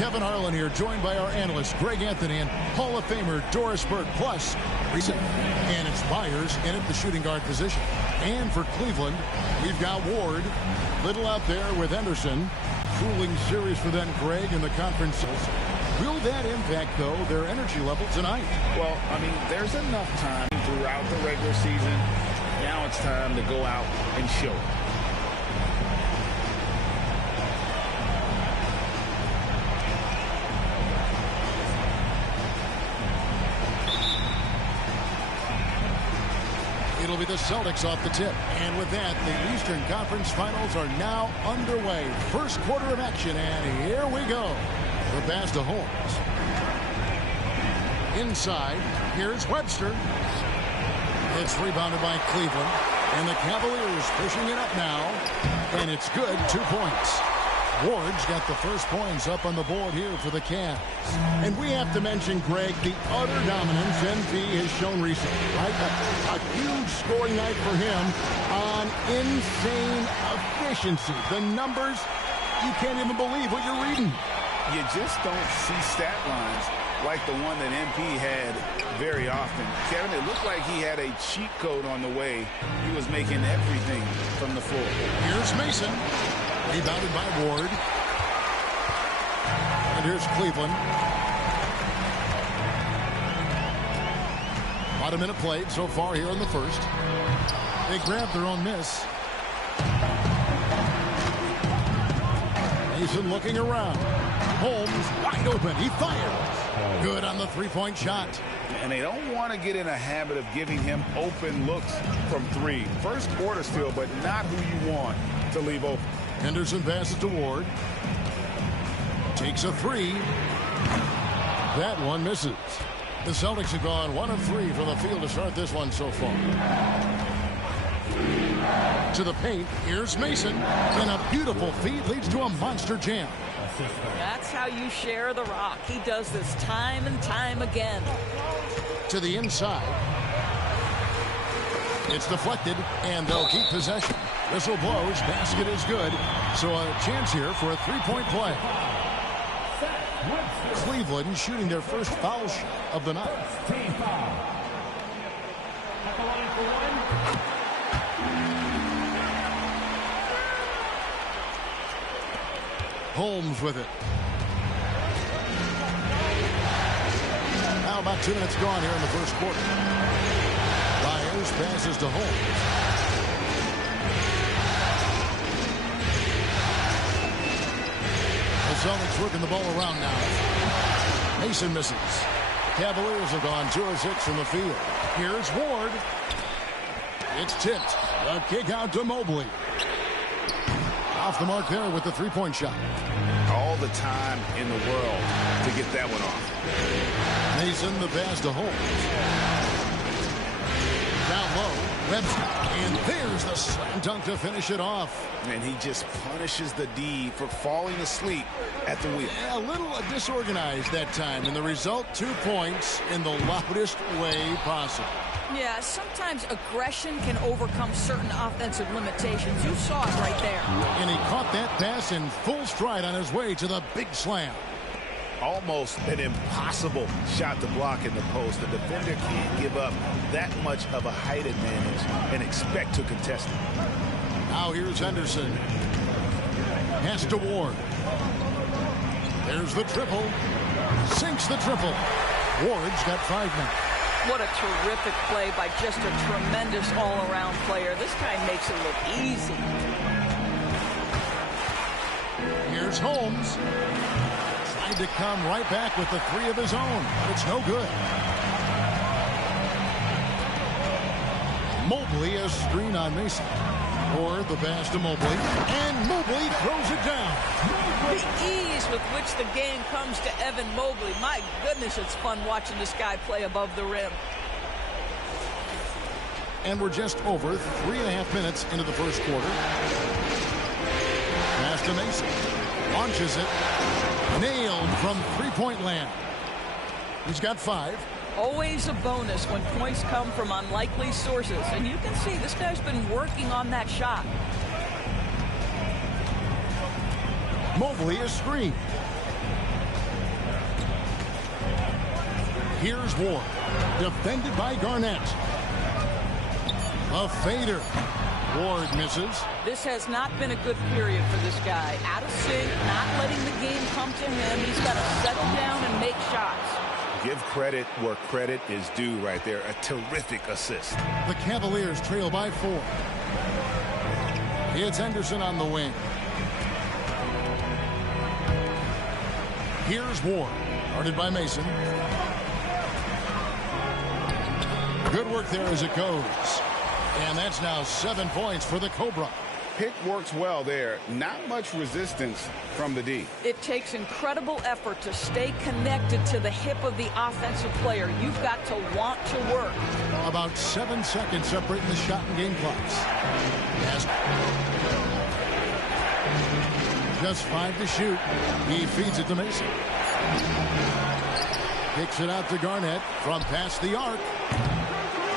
Kevin Harlan here, joined by our analysts Greg Anthony and Hall of Famer Doris Burke. Plus, recent and it's Myers in at the shooting guard position. And for Cleveland, we've got Ward. Little out there with Henderson. Cooling series for them, Greg, in the conference. Will that impact, though, their energy level tonight? Well, I mean, there's enough time throughout the regular season. Now it's time to go out and show it. It'll be the Celtics off the tip. And with that, the Eastern Conference Finals are now underway. First quarter of action, and here we go. The pass to Holmes. Inside, here's Webster. It's rebounded by Cleveland. And the Cavaliers pushing it up now. And it's good, 2 points. Ward's got the first points up on the board here for the Cavs. And we have to mention, Greg, the utter dominance MP has shown recently, right? A huge scoring night for him on insane efficiency. The numbers, you can't even believe what you're reading. You just don't see stat lines like the one that MP had very often. Kevin, it looked like he had a cheat code on the way. He was making everything from the floor. Here's Mason. Rebounded by Ward. And here's Cleveland. About a minute played so far here in the first. They grabbed their own miss. Mason looking around. Holmes wide open. He fires. Good on the three-point shot. And they don't want to get in a habit of giving him open looks from three. First quarter still, but not who you want to leave open. Henderson passes to Ward. Takes a three. That one misses. The Celtics have gone 1 of 3 from the field to start this one so far. To the paint. Here's Mason. And a beautiful feed leads to a monster jam. That's how you share the rock. He does this time and time again. To the inside. It's deflected, and they'll keep possession. Whistle blows. Basket is good. So a chance here for a three-point play. Cleveland shooting their first foul shot of the night. Holmes with it. Now about 2 minutes gone here in the first quarter. Myers passes to Holmes. The Celtics working the ball around now. Mason misses. Cavaliers have gone 2 of 6 from the field. Here's Ward. It's tipped. A kick out to Mobley. Off the mark there with the three-point shot. All the time in the world to get that one off. Mason, the pass to Holmes. Down low, Webster. And there's the slam dunk to finish it off. And he just punishes the D for falling asleep at the wheel. Yeah, a little disorganized that time. And the result, 2 points in the loudest way possible. Yeah, sometimes aggression can overcome certain offensive limitations. You saw it right there. And he caught that pass in full stride on his way to the big slam. Almost an impossible shot to block in the post. The defender can't give up that much of a height advantage and expect to contest it. Now here's Henderson. Pass to Ward. There's the triple. Sinks the triple. Ward's got 5 now. What a terrific play by just a tremendous all-around player. This guy makes it look easy. Here's Holmes. Tried to come right back with the 3 of his own, but it's no good. Mobley a screen on Mason. Or the pass to Mobley. And Mobley throws it down. The ease with which the game comes to Evan Mobley. My goodness, it's fun watching this guy play above the rim. And we're just over 3.5 minutes into the first quarter. Pass to Mason. Launches it. Nailed from three-point land. He's got 5. Always a bonus when points come from unlikely sources. And you can see this guy's been working on that shot. Mobley is screened. Here's Ward. Defended by Garnett. A fader. Ward misses. This has not been a good period for this guy. Out of sync, not letting the game come to him. He's got to settle down and make shots. Give credit where credit is due right there. A terrific assist. The Cavaliers trail by 4. It's Henderson on the wing. Here's Ward. Guarded by Mason. Good work there as it goes. And that's now 7 points for the Cobra. Pick works well there. Not much resistance from the D. It takes incredible effort to stay connected to the hip of the offensive player. You've got to want to work. About 7 seconds separating the shot and game clocks. Yes. Just 5 to shoot. He feeds it to Mason. Kicks it out to Garnett from past the arc.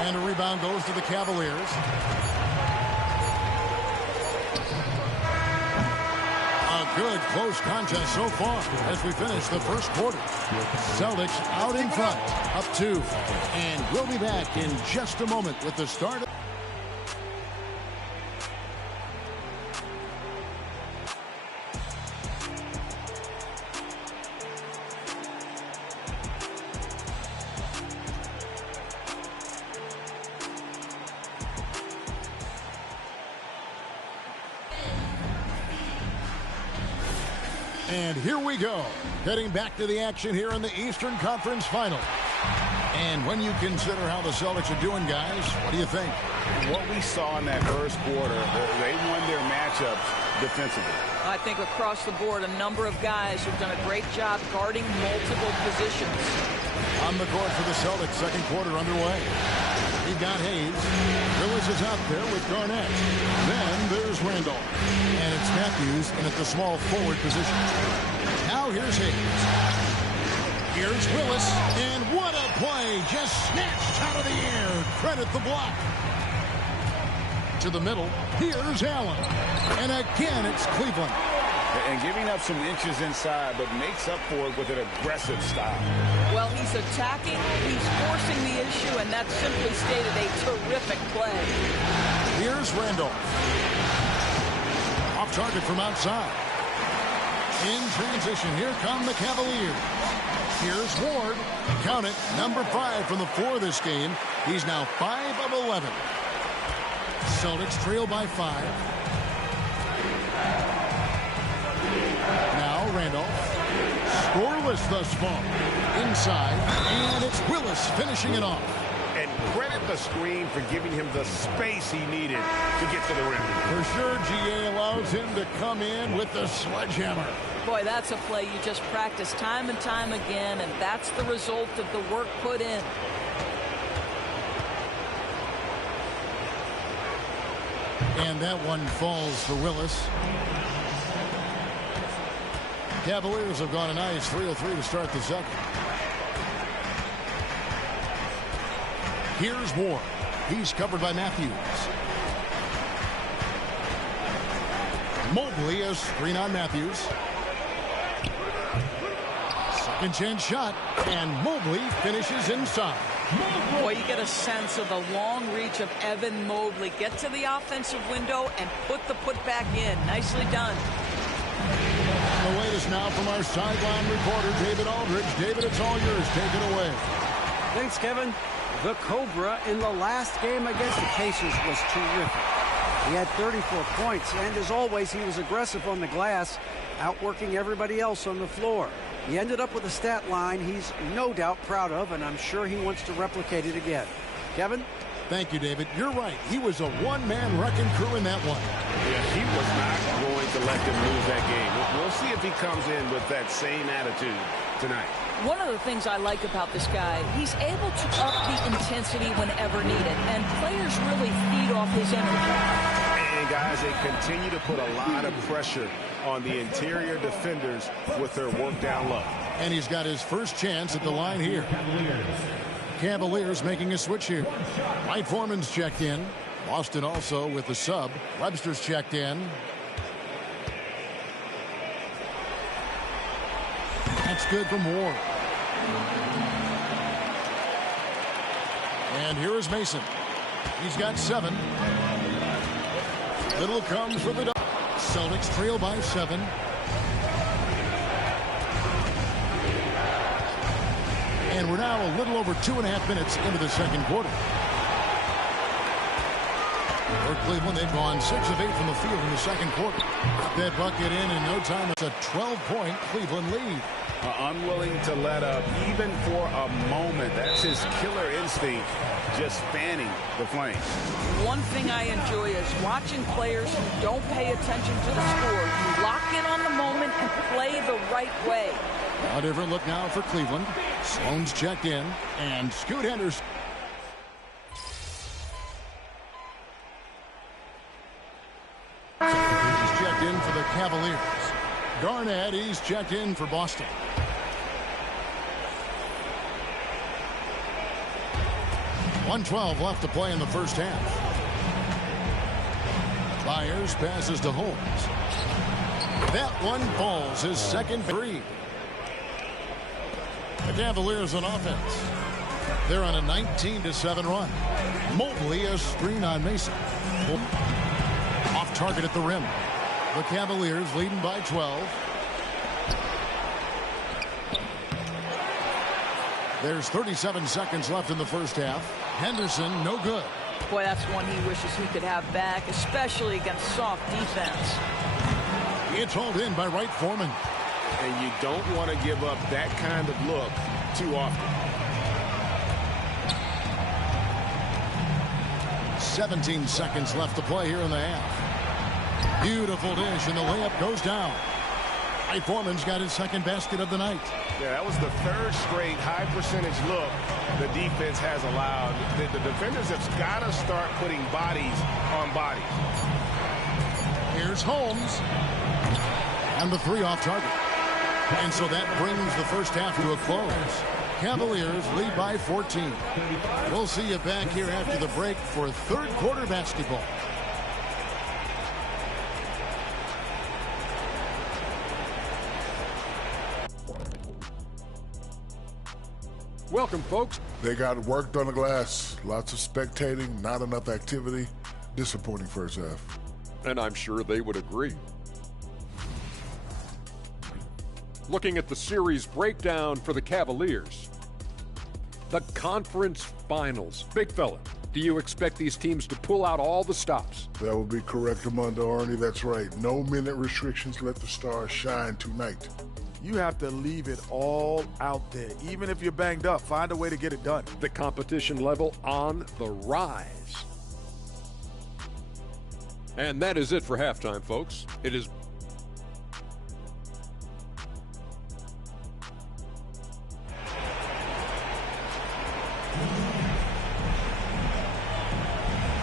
And a rebound goes to the Cavaliers. A good close contest so far as we finish the first quarter. Celtics out in front, up 2. And we'll be back in just a moment with the start. And here we go, heading back to the action here in the Eastern Conference Final. And when you consider how the Celtics are doing, guys, what do you think? What we saw in that first quarter, they won their matchups defensively. I think across the board, a number of guys who've done a great job guarding multiple positions. On the court for the Celtics, second quarter underway. He got Hayes. Willis is out there with Garnett. Then there's Randolph. And it's Matthews in at the small forward position. Now here's Hayes. Here's Willis. And what a play. Just snatched out of the air. Credit the block. To the middle. Here's Allen. And again, it's Cleveland. And giving up some inches inside, but makes up for it with an aggressive style. Well, he's attacking, he's forcing the issue, and that's simply stated a terrific play. Here's Randolph. Off target from outside. In transition, here come the Cavaliers. Here's Ward. Count it, number 5 from the 4 this game. He's now 5 of 11. Celtics trail by 5. Now Randolph. Scoreless thus far. Inside. And it's Willis finishing it off. And credit the screen for giving him the space he needed to get to the rim. For sure, GA allows him to come in with the sledgehammer. Boy, that's a play you just practice time and time again, and that's the result of the work put in. And that one falls for Willis. Cavaliers have gone a nice 3 of 3 to start the second. Here's Ward. He's covered by Matthews. Mobley, a screen on Matthews. Second chance shot, and Mobley finishes inside. Boy, you get a sense of the long reach of Evan Mobley. Get to the offensive window and put the putback in. Nicely done. The latest now from our sideline reporter, David Aldridge. David, it's all yours. Take it away. Thanks, Kevin. The Cobra in the last game against the Pacers was terrific. He had 34 points, and as always, he was aggressive on the glass, outworking everybody else on the floor. He ended up with a stat line he's no doubt proud of, and I'm sure he wants to replicate it again. Kevin? Thank you, David. You're right. He was a one-man wrecking crew in that one. Yeah, he was not going to let them lose that game. We'll see if he comes in with that same attitude tonight. One of the things I like about this guy, he's able to up the intensity whenever needed, and players really feed off his energy. And guys, they continue to put a lot of pressure on the interior defenders with their work down low. And he's got his first chance at the line here. Cavaliers making a switch here. Mike Foreman's checked in. Boston also with the sub. Webster's checked in. That's good from Ward. And here is Mason. He's got 7. Little comes for the Celtics trail by 7. And we're now a little over 2.5 minutes into the second quarter. For Cleveland, they've gone 6 of 8 from the field in the second quarter. Got that bucket in no time. It's a 12-point Cleveland lead. Unwilling to let up even for a moment. That's his killer instinct, just fanning the flames. One thing I enjoy is watching players who don't pay attention to the score. You lock in on the moment and play the right way. A different look now for Cleveland. Sloan's checked in, and Scoot Henderson. He's checked in for the Cavaliers. Garnett, he's checked in for Boston. .112 left to play in the first half. Byers passes to Holmes. That one falls, his second 3. The Cavaliers on offense. They're on a 19-7 run. Mobley a screen on Mason. Off target at the rim. The Cavaliers leading by 12. There's 37 seconds left in the first half. Henderson, no good. Boy, that's one he wishes he could have back, especially against soft defense. It's hauled in by Wright Foreman. And you don't want to give up that kind of look too often. 17 seconds left to play here in the half. Beautiful dish, and the layup goes down. Wright Foreman's got his second basket of the night. Yeah, that was the 3rd straight high percentage look the defense has allowed. The defenders have got to start putting bodies on bodies. Here's Holmes. And the 3 off target. And so that brings the first half to a close. Cavaliers lead by 14. We'll see you back here after the break for third quarter basketball. Welcome, folks. They got worked on the glass. Lots of spectating, not enough activity. Disappointing first half. And I'm sure they would agree. Looking at the series breakdown for the Cavaliers. The conference finals. Big fella, do you expect these teams to pull out all the stops? That would be correct, Armando Arnie. That's right. No minute restrictions. Let the stars shine tonight. You have to leave it all out there. Even if you're banged up, find a way to get it done. The competition level on the rise. And that is it for halftime, folks. It is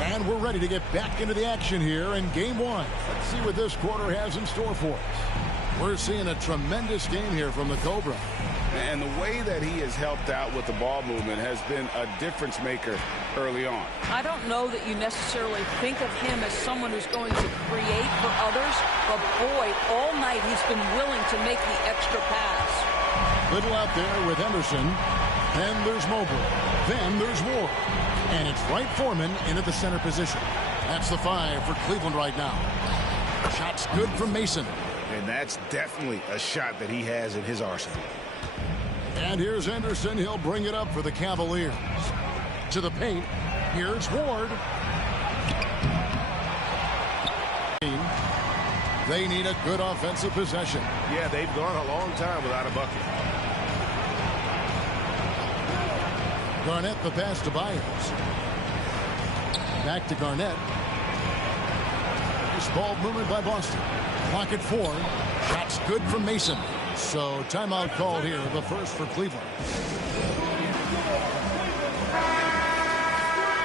And we're ready to get back into the action here in game 1. Let's see what this quarter has in store for us. We're seeing a tremendous game here from the Cobra. And the way that he has helped out with the ball movement has been a difference maker early on. I don't know that you necessarily think of him as someone who's going to create for others, but boy, all night he's been willing to make the extra pass. Little out there with Henderson. Then there's Mobley. Then there's Ward. And it's Wright Foreman in at the center position. That's the 5 for Cleveland right now. Shot's good from Mason. And that's definitely a shot that he has in his arsenal. And here's Henderson. He'll bring it up for the Cavaliers. To the paint. Here's Ward. They need a good offensive possession. Yeah, they've gone a long time without a bucket. Garnett the pass to Byers. Back to Garnett. Nice ball movement by Boston. Clock at 4. Shots good from Mason. So timeout called here, the first for Cleveland.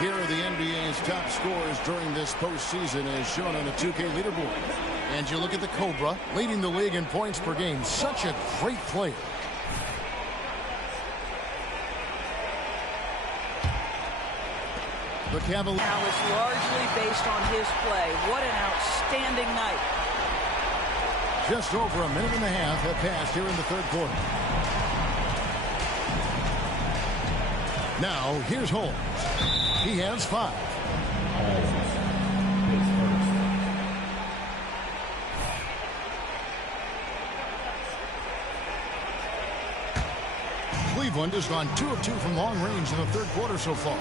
Here are the NBA's top scorers during this postseason as shown on the 2K leaderboard. And you look at the Cobra, leading the league in points per game. Such a great player. The Cavaliers Now is largely based on his play. What an outstanding night. Just over a minute and a half have passed here in the third quarter. Now, here's Holmes. He has 5. Cleveland has gone 2 of 2 from long range in the third quarter so far.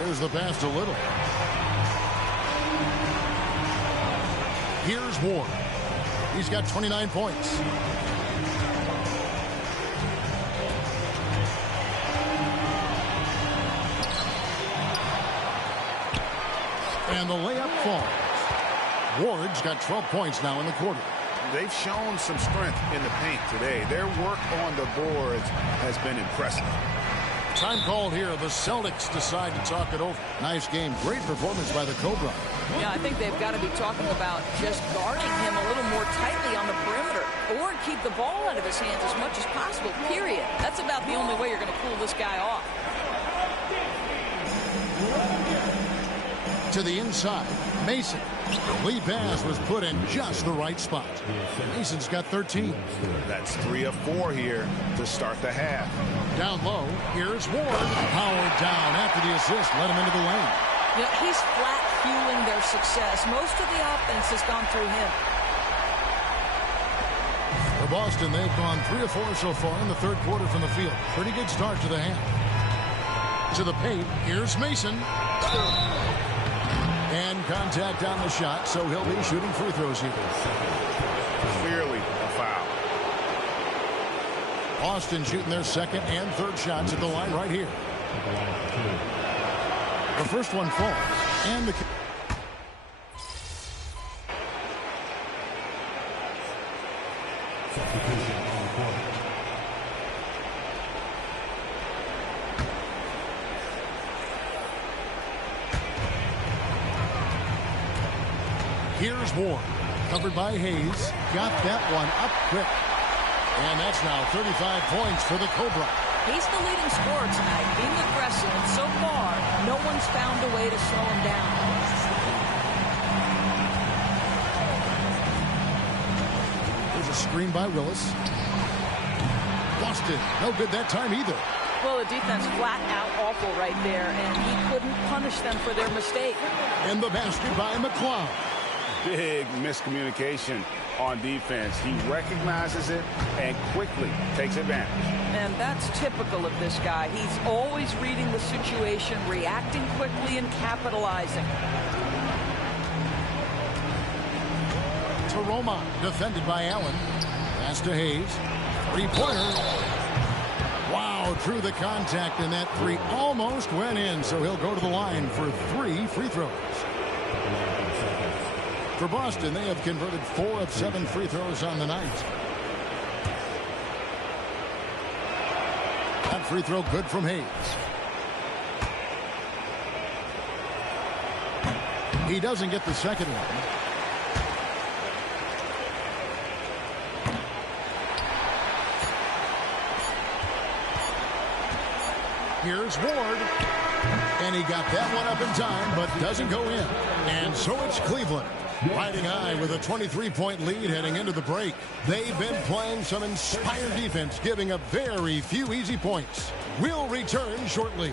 There's the pass to Little. Here's Ward. He's got 29 points. And the layup falls. Ward's got 12 points now in the quarter. They've shown some strength in the paint today. Their work on the boards has been impressive. Time called here. The Celtics decide to talk it over. Nice game. Great performance by the Cobra. Yeah, I think they've got to be talking about just guarding him a little more tightly on the perimeter or keep the ball out of his hands as much as possible, period. That's about the only way you're going to cool this guy off. To the inside, Mason. The lead pass was put in just the right spot. Mason's got 13. That's 3 of 4 here to start the half. Down low, here's Ward. Powered down after the assist, let him into the lane. Yeah, he's flat fueling their success. Most of the offense has gone through him. For Boston, they've gone 3 of 4 so far in the third quarter from the field. Pretty good start to the half. To the paint, here's Mason. And contact on the shot, so he'll be shooting free throws here. Clearly a foul. Boston shooting their second and third shots at the line right here. The first one falls. And the... Here's Ward, covered by Hayes. Got that one up quick. And that's now 35 points for the Cobra. He's the leading scorer tonight, being aggressive, and so far, no one's found a way to slow him down. There's a screen by Willis. Boston, no good that time either. Well, the defense flat out awful right there, and he couldn't punish them for their mistake. And the basket by McCloud. Big miscommunication on defense. He recognizes it and quickly takes advantage. And that's typical of this guy. He's always reading the situation, reacting quickly, and capitalizing. To Roma, defended by Allen. Pass to Hayes. Three-pointer. Wow, through the contact, and that 3 almost went in, so he'll go to the line for 3 free throws. For Boston, they have converted 4 of 7 free throws on the night. That free throw good from Hayes. He doesn't get the second one. Here's Ward. And he got that one up in time, but doesn't go in. And so it's Cleveland riding high with a 23-point lead heading into the break. They've been playing some inspired defense, giving up very few easy points. We'll return shortly.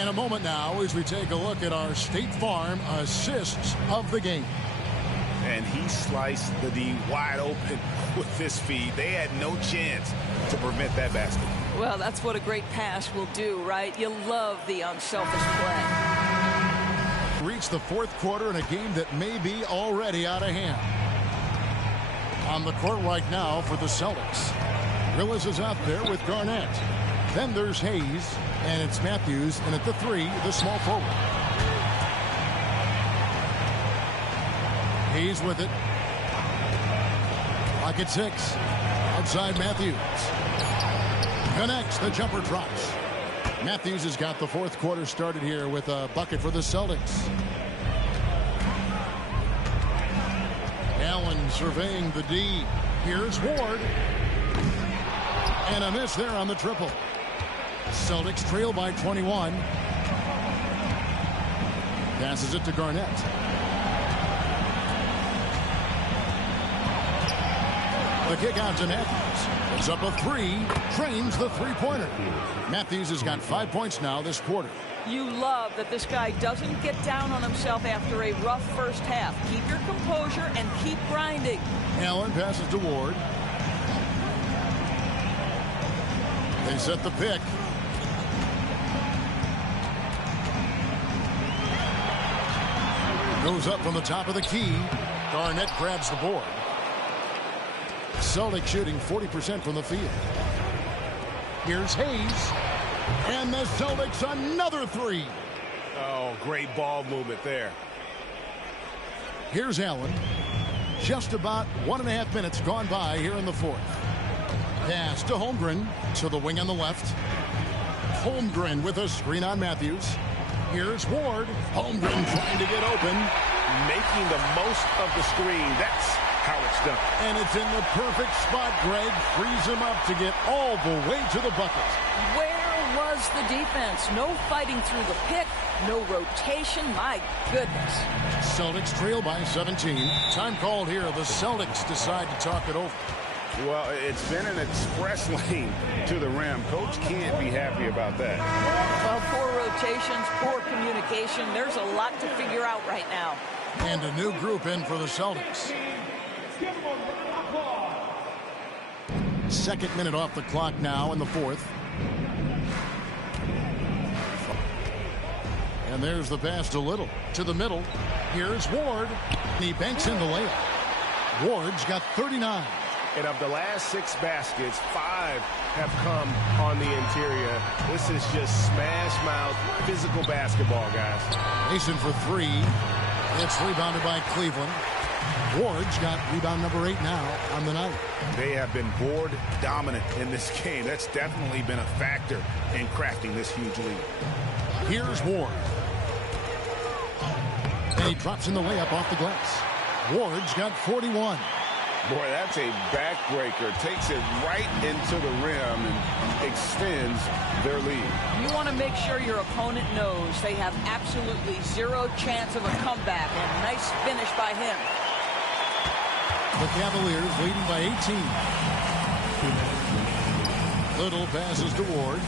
In a moment now as we take a look at our State Farm assists of the game. And he sliced the D wide open with this feed. They had no chance to prevent that basket. Well, that's what a great pass will do, right? You love the unselfish play. Reach the fourth quarter in a game that may be already out of hand. On the court right now for the Celtics. Willis is out there with Garnett. Then there's Hayes, and it's Matthews, and at the 3, the small forward. He's with it. Clock at 6. Outside Matthews. Connects. The jumper drops. Matthews has got the fourth quarter started here with a bucket for the Celtics. Allen surveying the D. Here's Ward. And a miss there on the triple. Celtics trail by 21. Passes it to Garnett. The kick out to Matthews. Is up a 3. Trains the three-pointer. Matthews has got 5 points now this quarter. You love that this guy doesn't get down on himself after a rough first half. Keep your composure and keep grinding. Allen passes to Ward. They set the pick. Goes up from the top of the key. Garnett grabs the board. Celtics shooting 40% from the field. Here's Hayes. And the Celtics another 3. Oh, great ball movement there. Here's Allen. Just about 1.5 minutes gone by here in the fourth. Pass to Holmgren to the wing on the left. Holmgren with a screen on Matthews. Here's Ward. Holmgren trying to get open. Making the most of the screen. That's how it's done. And it's in the perfect spot, Greg. Frees him up to get all the way to the bucket. Where was the defense? No fighting through the pick. No rotation. My goodness. Celtics trail by 17. Time called here. The Celtics decide to talk it over. Well, it's been an express lane to the rim. Coach can't be happy about that. Well, poor rotations, poor communication. There's a lot to figure out right now. And a new group in for the Celtics. Second minute off the clock now in the fourth. And there's the pass to Little. To the middle. Here's Ward. And he banks in the layup. Ward's got 39. And of the last 6 baskets, 5 have come on the interior. This is just smash mouth physical basketball, guys. Mason for 3. It's rebounded by Cleveland. Ward's got rebound number 8 now on the night. They have been board dominant in this game. That's definitely been a factor in crafting this huge lead. Here's Ward. And he drops in the layup off the glass. Ward's got 41. Boy, that's a backbreaker. Takes it right into the rim and extends their lead. You want to make sure your opponent knows they have absolutely zero chance of a comeback. And nice finish by him. The Cavaliers leading by 18. Little passes to Ward.